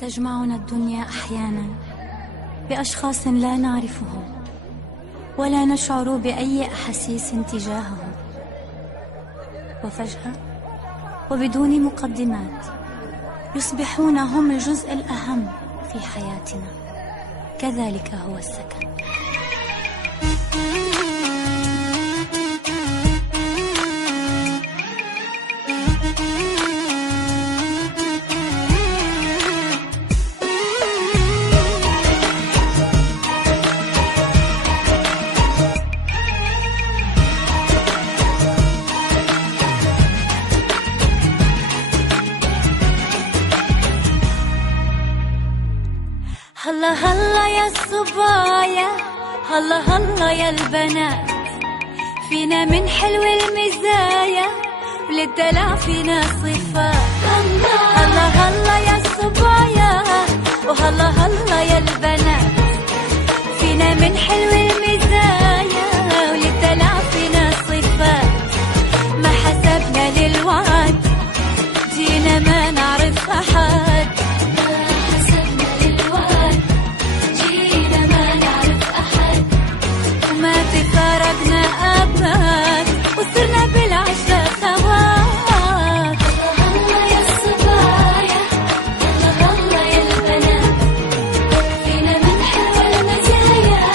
تجمعنا الدنيا أحيانا بأشخاص لا نعرفهم ولا نشعر بأي أحاسيس تجاههم، وفجأة وبدون مقدمات يصبحون هم الجزء الأهم في حياتنا. كذلك هو السكن. هلا هلا يا الصبايا، هلا هلا يا البنات، فينا من حلو المزايا وللدلع فينا صفات. هلا هلا يا الصبايا وهلا هلا يا البنات، فينا من حلو المزايا وللدلع فينا صفات. ما حسبنا للوعد جينا ما نعرف أحد، فارقنا أبد وصرنا بالعشرة خوات. هلا يا الصبايا، هلا يا البنات، فينا من حلو المزايا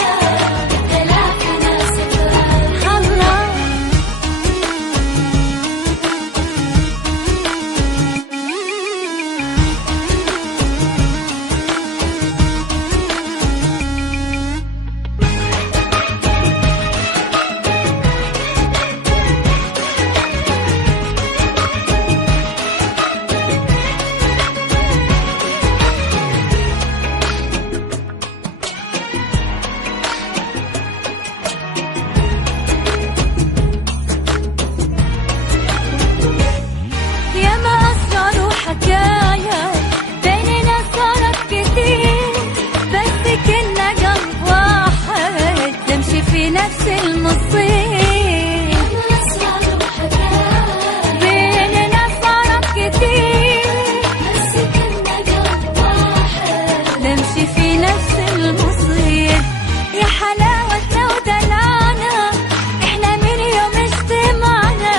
دلع فينا صفات. هلا بيننا صارت كتير، بس كنا قلب واحد نمشي في نفس المصير. بيننا صارت كتير، بس كنا قلب واحد نمشي في نفس المصير. يا حلاوتنا ودلعنا احنا من يوم اجتمعنا،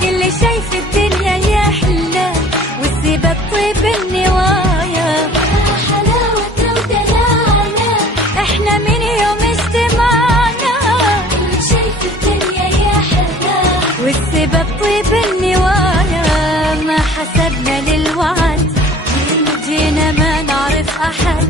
كل شي في الدنيا يحلى والسبب طيب النوايا. يا حلاوتنا ودلعنا احنا من يوم اجتمعنا، كل شي في الدنيا يحلى والسبب طيب النوايا. ما حسبنا للوعد جينا ما نعرف أحد،